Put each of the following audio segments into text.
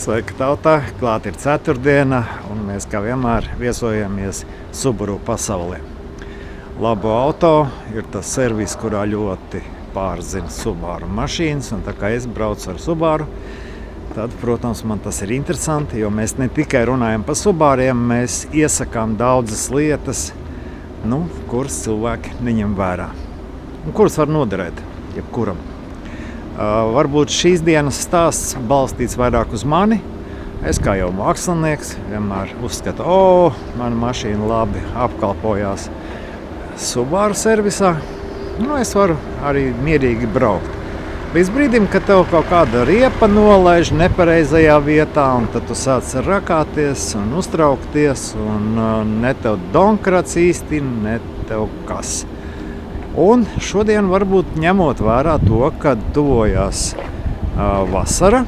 Sveika tautā, klāt ir ceturtdiena, un mēs kā vienmēr viesojamies Subaru pasaulē. Labu auto ir tas servis, kurā ļoti pārzina Subaru mašīnas, un tā kā es braucu ar Subaru, tad, protams, man tas ir interesanti, jo mēs ne tikai runājam par Subariem, mēs iesakām daudzas lietas, kuras cilvēki neņem vērā, un kuras var noderēt jebkuram. Varbūt šīs dienas stāsts balstīts vairāk uz mani. Es kā jau mākslinieks vienmēr uzskatu, mana mašīna labi apkalpojās Subaru servisā. Es varu arī mierīgi braukt. Līdz brīdim, kad tev kaut kāda riepa nolaiž nepareizajā vietā, un tad tu sāc rakāties un uztraukties, un ne tev donkrats īsti, ne tev kas. Un šodien varbūt ņemot vērā to, kad tuvojās vasara,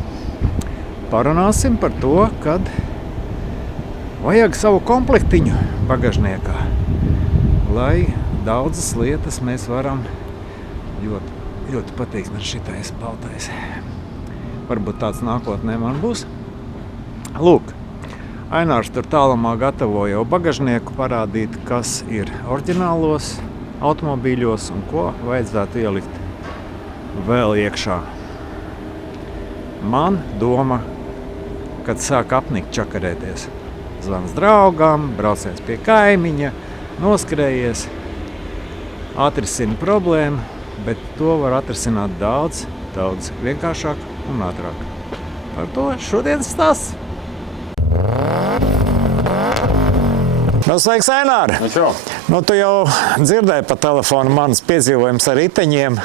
parunāsim par to, kad vajag savu komplektiņu bagažniekā, lai daudzas lietas mēs varam ļoti patīk man šitais baltais. Varbūt tāds nākotnē man būs. Lūk, Ainārs tur tālumā gatavo jau bagažnieku parādīt, kas ir oriģinālos automobīļos un ko vajadzētu ielikt vēl iekšā. Man doma, kad sāk apnikt čakarēties. Zvans draugam, brauciens pie kaimiņa, noskrējies, atrisina problēmu, bet to var atrisināt daudz vienkāršāk un ātrāk. Par to šodienas stāsts. Sveiks, Ainār! Tu jau dzirdēji pa telefonu manas piedzīvojumus ar riteņiem,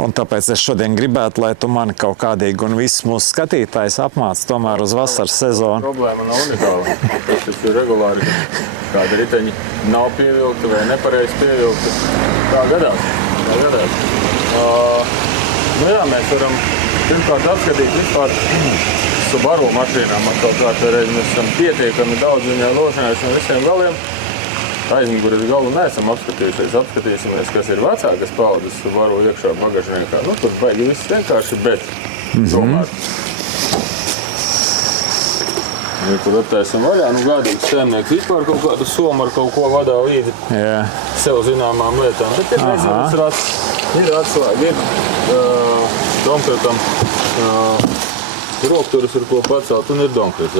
un tāpēc es šodien gribētu, lai tu mani kaut kādīgi un visus mūsu skatītājus apmāc tomēr uz vasaras sezonu. Problēma nav unikāla. Tas ir regulāri, kāda riteņi nav pievilkta vai nepareizi pievilkta. Tā gadās. Mēs varam pirmkārt apskatīt vispār Subaru mašīnām. Man kaut kā reiz mēs esam pietiekami daudz viņā ložinājuši no visiem galiem. Aizmugures galu neesam apskatījušies. Apskatīsimies, kas ir vecākas paudzes Subaru iekšā bagažniekā. Tur baigi viss vienkārši, bet tomēr. Kur attaisim vaļā, gādīgs saimnieks vispār kaut kādu somu ar kaut ko vadā līdzi sev zināmām lietām. Bet ir reizes rats, ir atslēga, ir domkratam rokturis ir ko pacelt un ir domkrats.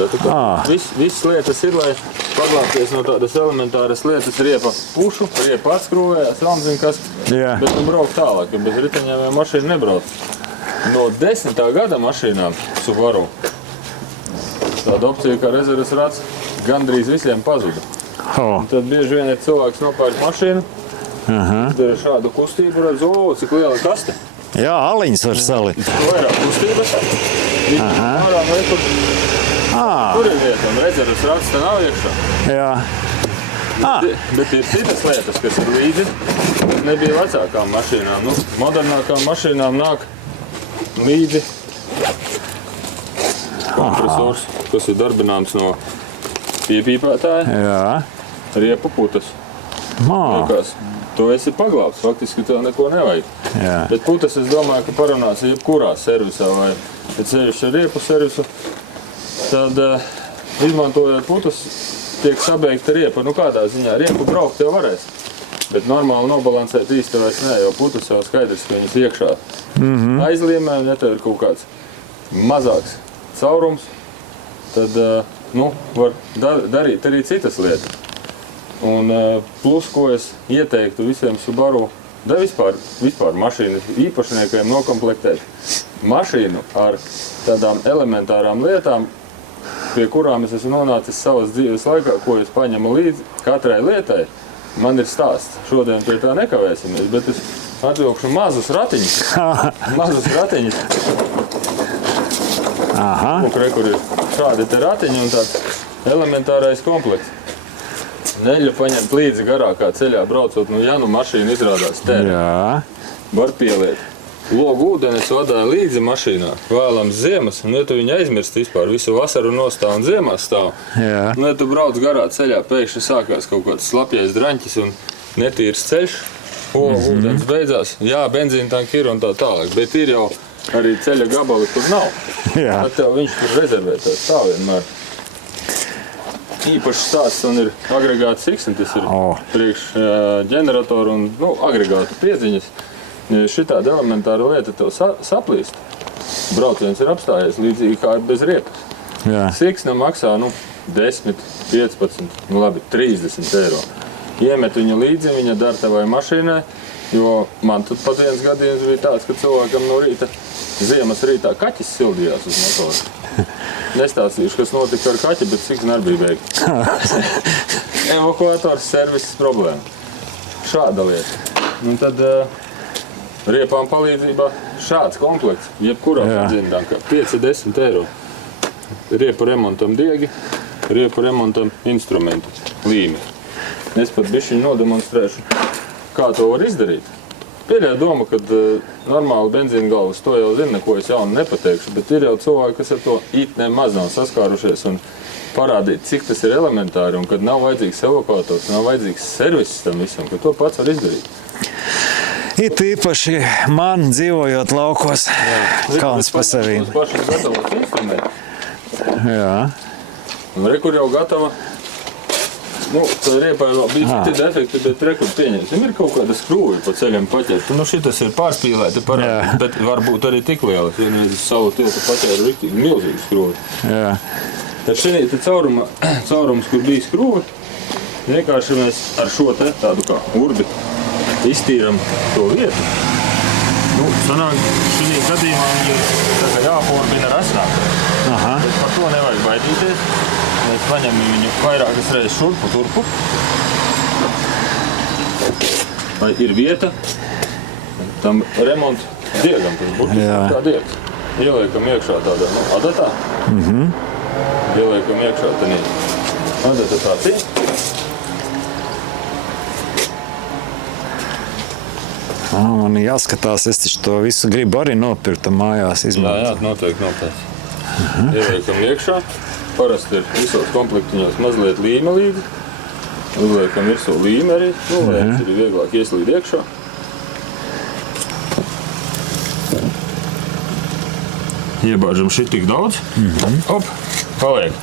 Viss lietas ir, lai paglāpties no tādas elementāras lietas, riepa pušu, riepa atskrūvējās, ramzina kas, bet braukt tālāk, ja bez riteņiem jau mašīna nebrauc. No 10. gada mašīnām Subaru tāda opcija, kā rezerves rats, gandrīz visiem pazuda. Tad bieži vien ir cilvēks nopērk mašīnu, tad ir šādu kustību, redz, cik liela kaste. Jā, aliņas var salikt. Vairāk kustības. Tur ir vieta, un rezerves rats te nav iekšā. Jā. Bet ir citas lietas, kas ir līdzi, kas nebija vecākām mašīnām. Modernākām mašīnām nāk līdzi kompresors, kas ir darbināms no piepīpētāja, riepu putas. Tu esi paglābs, faktiski tev neko nevajag. Bet putas, es domāju, ka parunās jebkurā servisā vai sevišķi ar riepu servisu, tad izmantojot putas, tiek sabeigta riepa. Kādā ziņā riepu braukt jau varēs, bet normāli nobalansēt īsti vairs ne, jo putas jau skaidrs, ka viņas iekšā aizliemē, un ja tev ir kaut kāds mazāks caurums, tad var darīt arī citas lietas. Un plus, ko es ieteiktu visiem Subaru, vispār mašīnas īpašniekiem nokomplektēt mašīnu ar tādām elementārām lietām, pie kurām es esmu nonācis savas dzīves laikā, ko es paņemu līdzi katrai lietai. Man ir stāsts. Šodien pie tā nekavēsimies, bet es atvilkšu mazus ratiņus. Kur ir šādi te ratiņi un tāds elementārais komplekts. Neļu paņemt līdzi garākā ceļā braucot, mašīna izrādās terē. Var pieliet. Logu ūdenes vadāja līdzi mašīnā, vēlams ziemas, un ja tu viņu aizmirst vispār, visu vasaru nostāv un ziemā stāv, ja tu brauc garā ceļā, pēkšņi sākās kaut kāds slapjais draņķis un netīrs ceļš, ūdens beidzās, benzīna tanki ir un tā tālāk, bet ir jau arī ceļa gabali, kur nav. Tad tev viņš tur rezervētās tā vienmēr. Īpašs stāsts un ir agregāta siksni, tas ir priekš ģeneratoru un agregātu piedziņas. Šitāda elementāra lieta tev saplīst. Brauciens ir apstājies līdzīgi kā bez riepas. Siksna maksā 10, 15, 30 eiro. Iemet viņu līdzi, viņa dara tavai mašīnai, jo man tad pat viens gadījums bija tāds, ka cilvēkam no rīta, ziemas rītā kaķis sildījās uz motoru. Nestāstīšu, kas notika ar kaķi, bet siksna arī bija veikta. Evakuators servises problēma. Šāda lieta. Un tad riepām palīdzībā šāds komplekts, jebkurā padzindā, ka 5-10 eiro. Riepu remontam diegi, riepu remontam instrumenti, līmi. Es pat bišķiņu nodemonstrēšu, kā to var izdarīt. Pieļauj doma, ka normāli benzīna galvas to jau zina, ko es jaunu nepateikšu, bet ir jau cilvēki, kas ar to it nemaz nav saskārušies un parādīt, cik tas ir elementāri un kad nav vajadzīgs evakuators, nav vajadzīgs servis tam visam, ka to pats var izdarīt. It īpaši man dzīvojot laukos, kalns pa sevīm. Tos pašas gatavos instrumenti. Jā. Un rekur jau gatava. Tā riepai vēl bija citi defekti, bet rekur pieņemsim. Ir kaut kāda skrūvi pa ceļam paķert. Šitas ir pārspīlēti parādi, bet varbūt arī tik liela. Vienreiz savu tiltu paķēru riktīgi milzīgu skrūvi. Tad šī caurums, kur bija skrūvi, vienkārši mēs ar šo tādu kā urbi iztīram to vietu. Sanāk, šī gadījumā viņi ir jāporbina rasnāk. Bet par to nevajag baidīties. Mēs paņemam viņu vairākas reizes šurpu, turpu. Vai ir vieta tam remontu diegam, tas burtiski kā diegs. Ieliekam iekšā tādā adatā. Ieliekam iekšā tādā adatā tātī. Man jāskatās, es taču to visu gribu arī nopirkt mājās izmantot. Jā, noteikti nopirkt. Ieliekam iekšā. Parasti ir visos komplektiņos mazliet līme līdzi. Uzliekam virsū līme arī, lai ir vieglāk ieslīd iekšā. Iebāžam šit tik daudz. Hop, paliek.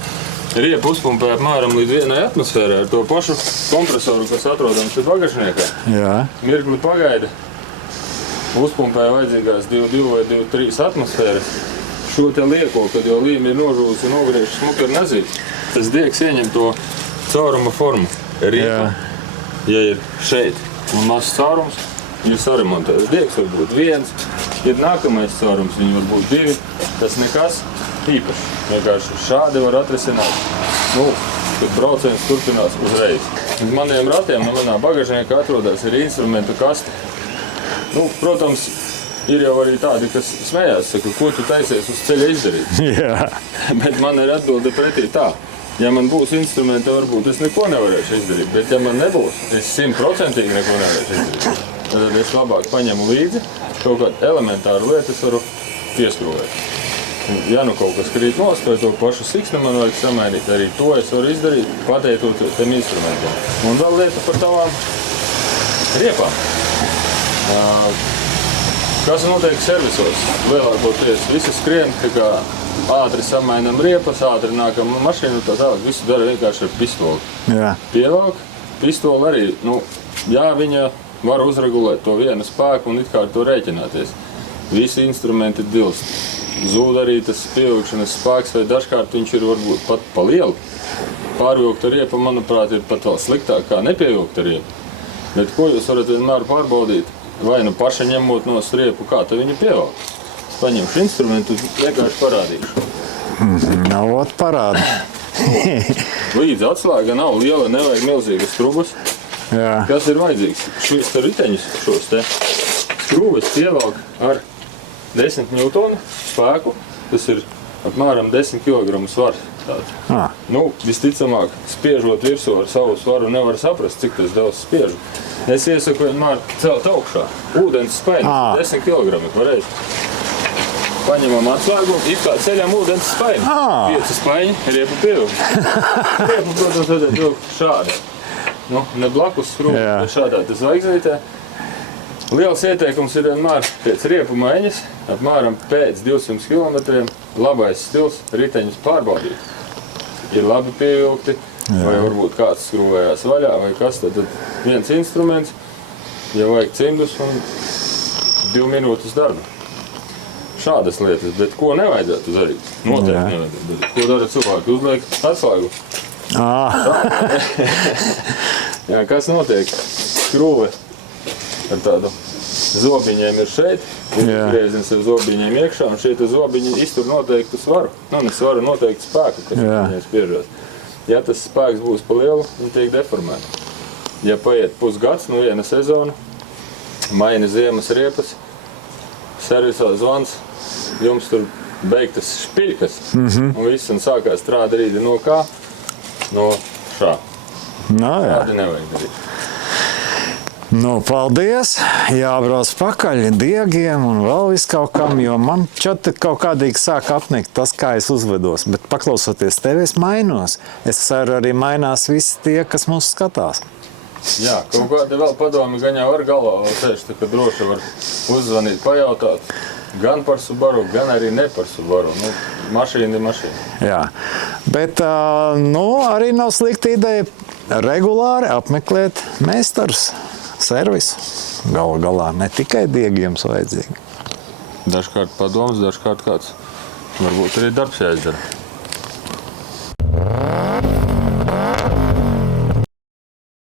Riepa uzpumpē apmēram līdz 1 atmosfērai ar to pašu kompresoru, kas atrodams ir bagažniekā. Mirkli pagaida. Uzpumpē vajadzīgās 2 vai 2-3 atmosfēras. Šo te lieko, kad jau līme ir nožūs un nogriež smuki ar nazīti, tas diegs ieņem to cauruma formu. Riepa, ja ir šeit un mazs caurums, ir saremontēts. Diegs var būt 1, ir nākamais caurums, viņi var būt 2. Tas nekas īpaši. Vienkārši šādi var atrisināt, kad brauciens turpinās uzreiz. Uz maniem ratiem no manā bagažnieka atrodās ir instrumentu kaste. Protams, ir jau arī tādi, kas smējās, saka, ko tu taisies uz ceļa izdarīt. Bet man ir atbilde pretī tā. Ja man būs instrumenti, varbūt es neko nevarēšu izdarīt, bet ja man nebūs, es 100% neko nevarēšu izdarīt. Tad es labāk paņemu līdzi, kaut kādu elementāru lietu es varu pieskrūvēt. Ja kaut kas krīt nost, vai to pašu siksni man vajag samainīt, arī to es varu izdarīt, pateicoties tiem instrumentiem. Un vēl lieta par tavām riepām. Kas notiek servisos? Lielākoties visi skrien, kā ātri samainam riepas, ātri nākam mašīnu, tā tālāk, visu dara vienkārši ar pistoli. Pievelk, pistoli arī, viņa var uzregulēt to vienu spēku un it kā ar to rēķināties. Visi instrumenti dilst. Zūd arī tas pievilkšanas spēks, vai dažkārt viņš ir varbūt pat pa lielu. Pārvilkta riepa, manuprāt, ir pat vēl sliktāk kā nepievilkta riepa. Bet ko jūs varat vienmēr pārbaudīt? Vai paši ņemot no riepu, kā te viņu pievelk? Es paņemšu instrumentu, vienkārši parādīšu. Ot parādi. Līdz atslēga nav liela, nevajag milzīgas trubas. Kas ir vajadzīgs? Šos te riteņus, šos te skrūves pievelk ar 10 newtonu spēku, tas ir apmēram 10 kg svars. Visticamāk, spiežot virsū ar savu svaru nevar saprast, cik tas daudz spiežu. Es iesaku vienmēr celt augšā. Ūdens spaiņas 10 kg pareizi. Paņemam atslēgumu, it kā ceļam ūdens spaiņu. 5 spaiņi, riepu pievilkt. Riepu, protams, vajadzētu vilkt šādi. Ne blakus skrūvi, bet šādā tas zvaigznītē. Liels ieteikums ir vienmēr pēc riepu maiņas, apmēram pēc 200 km labais stils riteņus pārbaudīt. Ir labi pievilkti, vai varbūt kāds skrūvējās vaļā, vai kas, tad viens instruments, ja vajag cimdus un 2 minūtes darba. Šādas lietas, bet ko nevajadzētu darīt? Noteikti nevajadzētu darīt. Ko dara cilvēki? Uzliek atslēgu. Jā, kas notiek? Skrūve ar tādu zobiņiem ir šeit, grieziens ar zobiņiem iekšā, un šeit zobiņi iztur noteiktu svaru. Nu, ne svaru, noteiktu spēku, kas viņiem spiežās. Ja tas spēks būs pa lielu, viņi tiek deformēti. Ja paiet pusgads, nu viena sezona, maini ziemas riepas, servisā zvans, jums tur beigtas špiļkas, un viss, un sākās strāda rīdi no kā? No šā. Tādi nevajag darīt. Nu, paldies! Jābrauc pakaļ diegiem un vēl viss kaut kam, jo man čoti kaut kādīgi sāk apnikt tas, kā es uzvedos. Bet paklausoties tevi, es mainos. Es ceru, arī mainās visi tie, kas mūs skatās. Jā, kaut kādi vēl padomi gan jau ar galvā vēl tieši, ka droši var uzzvanīt, pajautāt. Gan par Subaru, gan arī ne par Subaru. Nu, mašīna ir mašīna. Jā, bet arī nav slikta ideja regulāri apmeklēt meistarus. Servisu. Galu galā ne tikai diegiem vajadzīgi. Dažkārt padoms, dažkārt kāds. Varbūt arī darbs jāizdara.